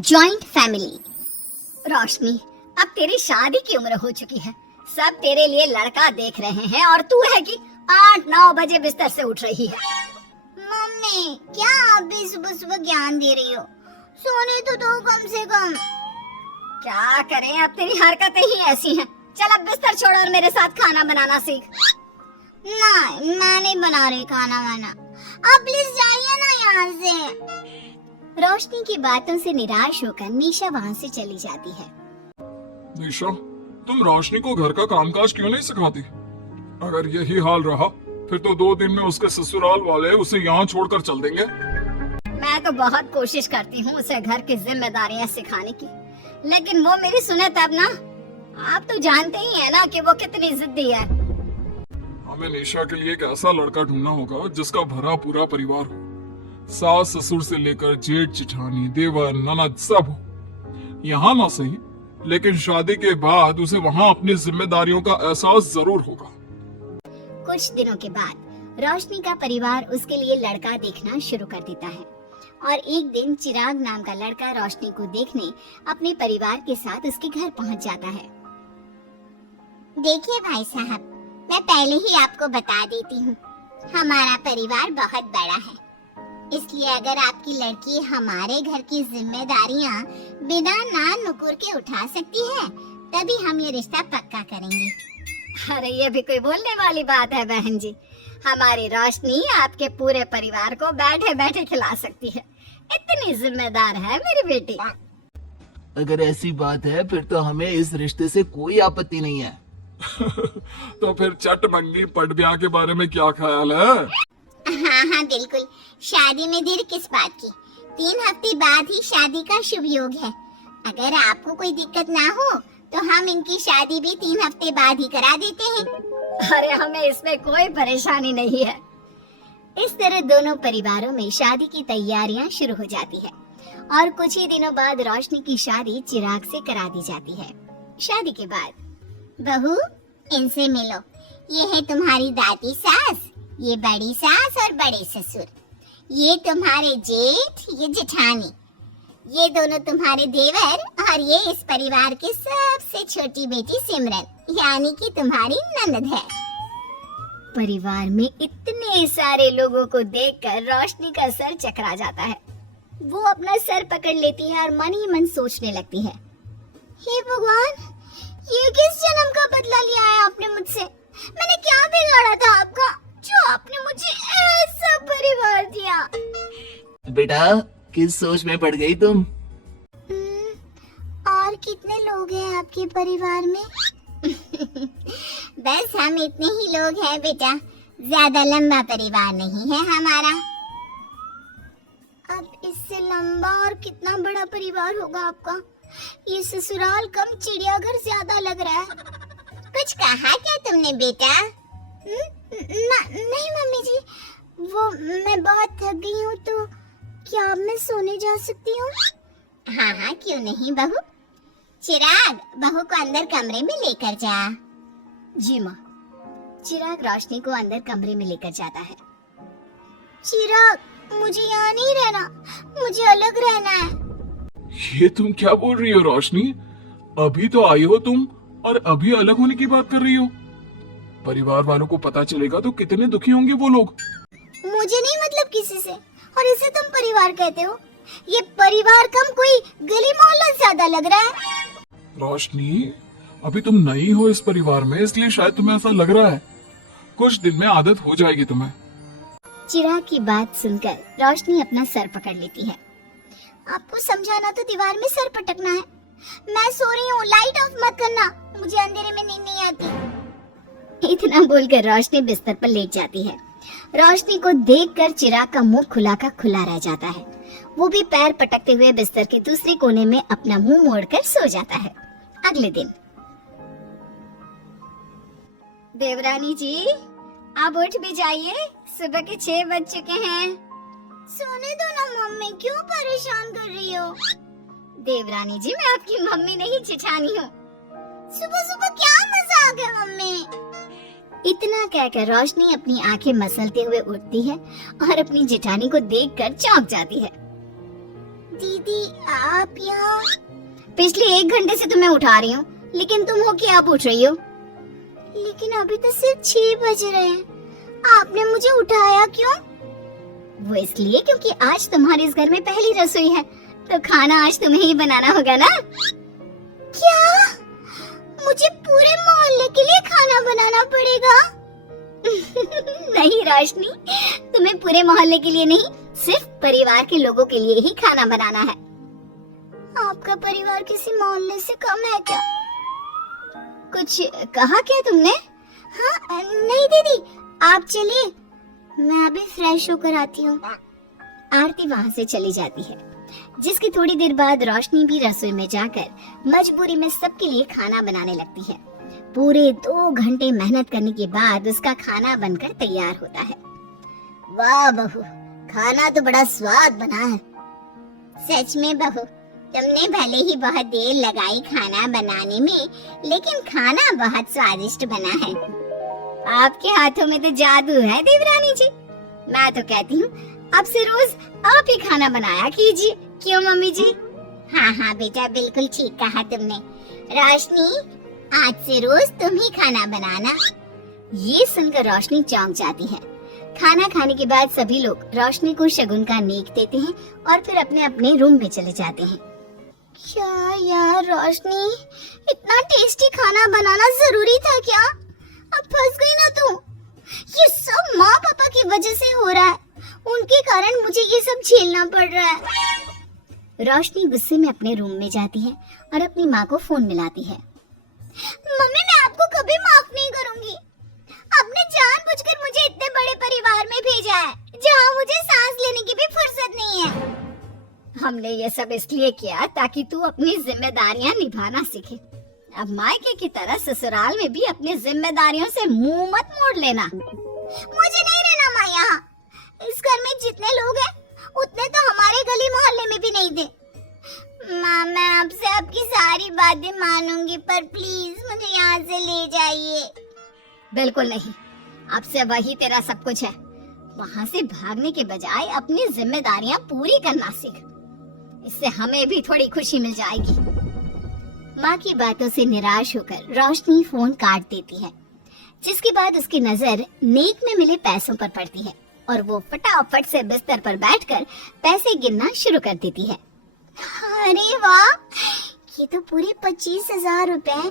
Joint family. रोशनी, अब तेरी शादी की उम्र हो चुकी है, सब तेरे लिए लड़का देख रहे हैं और तू है कि 8-9 बजे बिस्तर से उठ रही है। मम्मी, क्या आप भी सुबह सुबह ज्ञान दे रही हो? सोने तो दो कम से कम। क्या करें, अब तेरी हरकतें ही ऐसी हैं। चल अब बिस्तर छोड़ और मेरे साथ खाना बनाना सीख। नहीं, मैं नहीं बना रही खाना वाना। आप प्लीज जाइए ना यहाँ से। रोशनी की बातों से निराश होकर निशा वहाँ से चली जाती है। निशा, तुम रोशनी को घर का कामकाज क्यों नहीं सिखाती? अगर यही हाल रहा फिर तो 2 दिन में उसके ससुराल वाले उसे यहाँ छोड़कर चल देंगे। मैं तो बहुत कोशिश करती हूँ उसे घर की जिम्मेदारियाँ सिखाने की, लेकिन वो मेरी सुने तब ना। आप तो जानते ही है ना कि वो कितनी जिद्दी है। हमें निशा के लिए एक ऐसा लड़का ढूंढना होगा जिसका भरा पूरा परिवार हो, सास ससुर से लेकर जेठ जेठानी देवर ननद सब हो। यहाँ ना सही, लेकिन शादी के बाद उसे वहाँ अपनी जिम्मेदारियों का एहसास जरूर होगा। कुछ दिनों के बाद रोशनी का परिवार उसके लिए लड़का देखना शुरू कर देता है और एक दिन चिराग नाम का लड़का रोशनी को देखने अपने परिवार के साथ उसके घर पहुंच जाता है। देखिए भाई साहब, मैं पहले ही आपको बता देती हूँ, हमारा परिवार बहुत बड़ा है, इसलिए अगर आपकी लड़की हमारे घर की जिम्मेदारियाँ बिना नान नुकुर के उठा सकती है, तभी हम ये रिश्ता पक्का करेंगे। अरे ये भी कोई बोलने वाली बात है बहन जी। हमारी रोशनी आपके पूरे परिवार को बैठे बैठे खिला सकती है, इतनी जिम्मेदार है मेरी बेटी। अगर ऐसी बात है फिर तो हमें इस रिश्ते से कोई आपत्ति नहीं है। तो फिर चट मंगी पट ब्याह के बारे में क्या ख्याल है? हाँ हाँ बिल्कुल, शादी में देर किस बात की? 3 हफ्ते बाद ही शादी का शुभ योग है। अगर आपको कोई दिक्कत ना हो तो हम इनकी शादी भी 3 हफ्ते बाद ही करा देते हैं। अरे हमें इसमें कोई परेशानी नहीं है। इस तरह दोनों परिवारों में शादी की तैयारियां शुरू हो जाती है और कुछ ही दिनों बाद रोशनी की शादी चिराग से करा दी जाती है। शादी के बाद बहू, इनसे मिलो। ये है तुम्हारी दादी सास, ये बड़ी सास और बड़े ससुर, ये तुम्हारे जेठ, ये जेठानी, ये दोनों तुम्हारे देवर और ये इस परिवार की सबसे छोटी बेटी सिमरन, यानी कि तुम्हारी ननद है। परिवार में इतने सारे लोगों को देखकर रोशनी का सर चकरा जाता है। वो अपना सर पकड़ लेती है और मन ही मन सोचने लगती है, हे भगवान, ये किस जन्म का बदला लिया है आपने मुझसे? मैंने क्या बिगाड़ा था आपका जो आपने मुझे ऐसा परिवार दिया? बेटा, किस सोच में पड़ गई तुम? और कितने लोग हैं आपके परिवार में? बस हम इतने ही लोग हैं बेटा, ज्यादा लंबा परिवार नहीं है हमारा। अब इससे लंबा और कितना बड़ा परिवार होगा आपका? ये ससुराल कम चिड़ियाघर ज्यादा लग रहा है। कुछ कहा क्या तुमने बेटा? नहीं मम्मी जी, वो मैं बहुत थक गई हूँ, तो क्या अब मैं सोने जा सकती हूँ? हाँ हाँ, क्यों नहीं बहू। चिराग, बहू को अंदर कमरे में लेकर जा। जी माँ। चिराग रोशनी को अंदर कमरे में लेकर जाता है। चिराग, मुझे यहाँ नहीं रहना, मुझे अलग रहना है। ये तुम क्या बोल रही हो रोशनी? अभी तो आई हो तुम और अभी अलग होने की बात कर रही हो। परिवार वालों को पता चलेगा तो कितने दुखी होंगे वो लोग। मुझे नहीं मतलब किसी से, और इसे तुम परिवार कहते हो? ये परिवार कम कोई गली मोहल्ला ज्यादा लग रहा है। रोशनी, अभी तुम नई हो इस परिवार में, इसलिए शायद तुम्हें ऐसा लग रहा है। कुछ दिन में आदत हो जाएगी तुम्हें। चिराग की बात सुनकर रोशनी अपना सर पकड़ लेती है। आपको समझाना तो दीवार में सर पटकना है। मैं सो रही हूँ, लाइट ऑफ मत करना, मुझे अंधेरे में नींद नहीं आती। इतना बोलकर रोशनी बिस्तर पर लेट जाती है। रोशनी को देखकर चिराग का मुंह खुला का खुला रह जाता है। वो भी पैर पटकते हुए बिस्तर के दूसरे कोने में अपना मुंह मोड़कर सो जाता है। अगले दिन, देवरानी जी, आप उठ भी जाइए, सुबह के 6 बज चुके हैं। सोने दो ना मम्मी, क्यों परेशान कर रही हो? देवरानी जी, मैं आपकी मम्मी नहीं जेठानी हूँ। सुबह सुबह क्या मजाक है मम्मी? इतना कहकर रोशनी अपनी आंखें मसलते हुए उठती है और अपनी जेठानी को देखकर चौंक जाती है। दीदी आप यहाँ? पिछले 1 घंटे से तुम्हें उठा रही हूँ, लेकिन तुम हो क्या पूछ रही हो? लेकिन अभी तो सिर्फ 6 बज रहे हैं, आपने मुझे उठाया क्यों? वो इसलिए क्योंकि आज तुम्हारे इस घर में पहली रसोई है, तो खाना आज तुम्हें ही बनाना होगा ना। क्या? मुझे पूरे मोहल्ले के लिए खाना बनाना पड़ेगा? नहीं रोशनी, तुम्हें पूरे मोहल्ले के लिए नहीं, सिर्फ परिवार के लोगों के लिए ही खाना बनाना है। आपका परिवार किसी मोहल्ले से कम है क्या? कुछ कहा क्या तुमने? हाँ नहीं दीदी, आप चलिए, मैं अभी फ्रेश होकर आती हूँ। आरती वहाँ से चली जाती है, जिसकी थोड़ी देर बाद रोशनी भी रसोई में जाकर मजबूरी में सबके लिए खाना बनाने लगती है। पूरे 2 घंटे मेहनत करने के बाद उसका खाना बनकर तैयार होता है। वाह बहू, खाना तो बड़ा स्वाद बना है। सच में बहू, तुमने भले ही बहुत देर लगाई खाना बनाने में, लेकिन खाना बहुत स्वादिष्ट बना है। आपके हाथों में तो जादू है देवरानी जी। मैं तो कहती हूँ अब से रोज आप ही खाना बनाया कीजिए, क्यों मम्मी जी? हाँ हाँ बेटा, बिल्कुल ठीक कहा तुमने। रोशनी, आज से रोज तुम ही खाना बनाना। ये सुनकर रोशनी चौंक जाती है। खाना खाने के बाद सभी लोग रोशनी को शगुन का नेक देते हैं और फिर अपने अपने रूम में चले जाते हैं। क्या यार रोशनी, इतना टेस्टी खाना बनाना जरूरी था क्या? अब फंस गई ना तू। ये सब माँ पापा की वजह से हो रहा है, उनके कारण मुझे ये सब झेलना पड़ रहा है। रोशनी गुस्से में अपने रूम में जाती है और अपनी माँ को फोन मिलाती है। मम्मी, मैं आपको कभी माफ नहीं करूंगी। आपने जानबूझकर मुझे इतने बड़े परिवार में भेजा है, जहाँ मुझे सांस लेने की भी फुर्सत नहीं है। हमने ये सब इसलिए किया ताकि तू अपनी जिम्मेदारियाँ निभाना सीखे। अब मायके की तरह ससुराल में भी अपनी जिम्मेदारियों से मुंह मत मोड़ लेना। मुझे नहीं रहना माँ यहाँ। इस घर में जितने लोग हैं, उतने तो हमारे गली मोहल्ले में भी नहीं थे। माँ, मैं आपसे आपकी सारी बातें मानूंगी, पर प्लीज मुझे यहाँ से ले जाइए। बिल्कुल नहीं, अब से वही तेरा सब कुछ है। वहाँ से भागने के बजाय अपनी जिम्मेदारियाँ पूरी करना सीख, इससे हमें भी थोड़ी खुशी मिल जाएगी। माँ की बातों से निराश होकर रोशनी फोन काट देती है, जिसके बाद उसकी नजर नेक में मिले पैसों पर पड़ती है और वो फटाफट से बिस्तर पर बैठकर पैसे गिनना शुरू कर देती है। अरे वाह, ये तो पूरे 25,000 रुपए।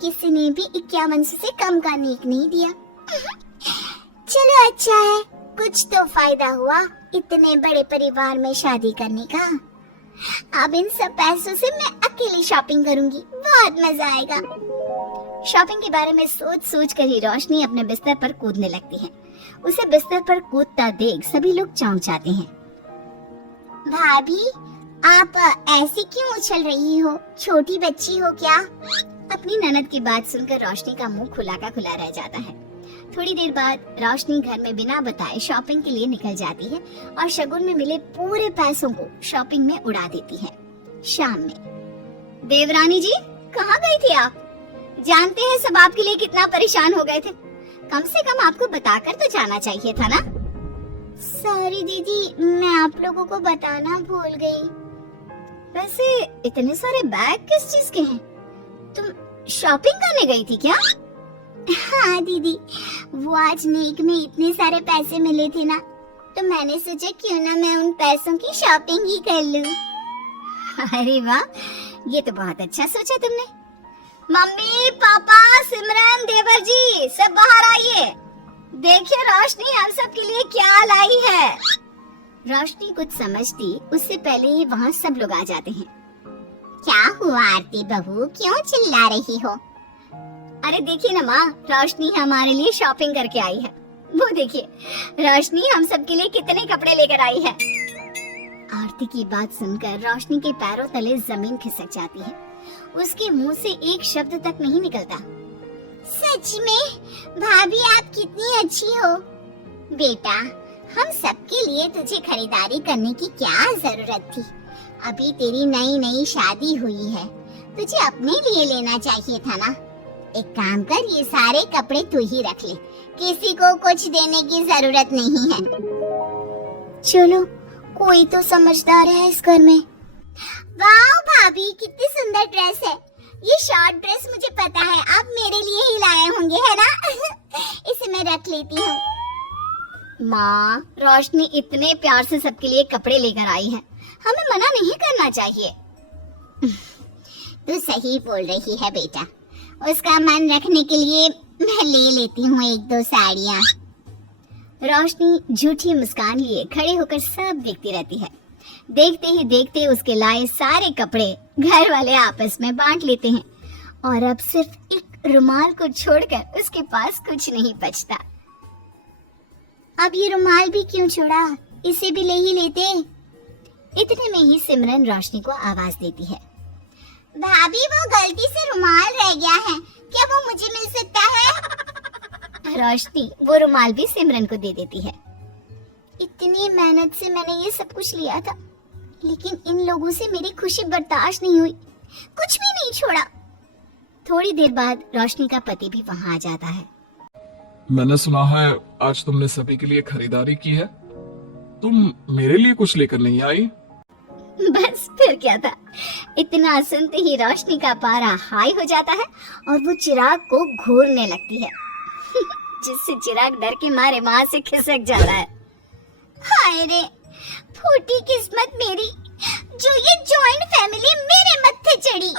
किसी ने भी 5100 से कम का नेक नहीं दिया। चलो अच्छा है, कुछ तो फायदा हुआ इतने बड़े परिवार में शादी करने का। अब इन सब पैसों से मैं अकेली शॉपिंग करूंगी, बहुत मजा आएगा। शॉपिंग के बारे में सोच सोच कर ही रोशनी अपने बिस्तर पर कूदने लगती है। उसे बिस्तर पर कूदता देख सभी लोग चौंक जाते हैं। भाभी, आप ऐसे क्यों उछल रही हो? छोटी बच्ची हो क्या? अपनी ननद की बात सुनकर रोशनी का मुंह खुला का खुला रह जाता है। थोड़ी देर बाद रोशनी घर में बिना बताए शॉपिंग के लिए निकल जाती है और शगुन में मिले पूरे पैसों को शॉपिंग में उड़ा देती है। शाम में, देवरानी जी कहाँ गई थी आप? जानते हैं सब आपके लिए कितना परेशान हो गए थे। कम से कम आपको बताकर तो जाना चाहिए था ना। सॉरी दीदी, मैं आप लोगों को बताना भूल गई। वैसे इतने सारे बैग किस चीज के हैं? तुम शॉपिंग करने गई थी क्या? हाँ दीदी, वो आज नेक में इतने सारे पैसे मिले थे ना, तो मैंने सोचा क्यों ना मैं उन पैसों की शॉपिंग ही कर लूं। अरे वाह, ये तो बहुत अच्छा सोचा तुमने। मम्मी, पापा, सिमरन, देवर जी, सब बाहर आइए। देखिए रोशनी हम सब के लिए क्या लाई है। रोशनी कुछ समझती उससे पहले ही वहाँ सब लोग आ जाते हैं। क्या हुआ आरती बहू, क्यों चिल्ला रही हो? अरे देखिए ना माँ, रोशनी हमारे लिए शॉपिंग करके आई है। वो देखिए, रोशनी हम सब के लिए कितने कपड़े लेकर आई है। आरती की बात सुनकर रोशनी के पैरों तले जमीन खिसक जाती है। उसके मुंह से एक शब्द तक नहीं निकलता। सच में भाभी, आप कितनी अच्छी हो। बेटा, हम सबके लिए तुझे खरीदारी करने की क्या जरूरत थी? अभी तेरी नई नई शादी हुई है, तुझे अपने लिए लेना चाहिए था ना। एक काम कर, ये सारे कपड़े तू ही रख ले, किसी को कुछ देने की जरूरत नहीं है। चलो कोई तो समझदार है इस घर में। वाह भाभी, कितनी सुंदर ड्रेस है। ये शॉर्ट ड्रेस मुझे पता है आप मेरे लिए ही लाए होंगे, है ना? इसे मैं रख लेती हूँ। माँ, रोशनी इतने प्यार से सबके लिए कपड़े लेकर आई है, हमें मना नहीं करना चाहिए। तू सही बोल रही है बेटा, उसका मन रखने के लिए मैं ले लेती हूँ 1-2 साड़ियाँ। रोशनी झूठी मुस्कान लिए खड़े होकर सब देखती रहती है। देखते ही देखते उसके लाए सारे कपड़े घर वाले आपस में बांट लेते हैं और अब सिर्फ एक रुमाल को छोड़कर उसके पास कुछ नहीं बचता। अब ये रुमाल भी क्यों छोड़ा, इसे भी ले ही लेते। इतने में ही सिमरन रोशनी को आवाज देती है। भाभी, वो गलती से रुमाल रह गया है, क्या वो मुझे मिल सकता है? रोशनी वो रुमाल भी सिमरन को दे देती है। इतनी मेहनत से मैंने ये सब कुछ लिया था, लेकिन इन लोगों से मेरी खुशी बर्दाश्त नहीं हुई, कुछ भी नहीं छोड़ा। थोड़ी देर बाद रोशनी का पति भी वहां आ जाता है। मैंने सुना है आज तुमने सभी के लिए खरीदारी की है। तुम मेरे लिए कुछ लेकर नहीं आई? बस फिर क्या था, इतना सुनते ही रोशनी का पारा हाई हो जाता है और वो चिराग को घूरने लगती है जिससे चिराग डर के मारे वहां से खिसक जाता है। हाय रे, फूटी किस्मत मेरी, जो ये जॉइंट फैमिली मेरे मत्थे चढ़ी।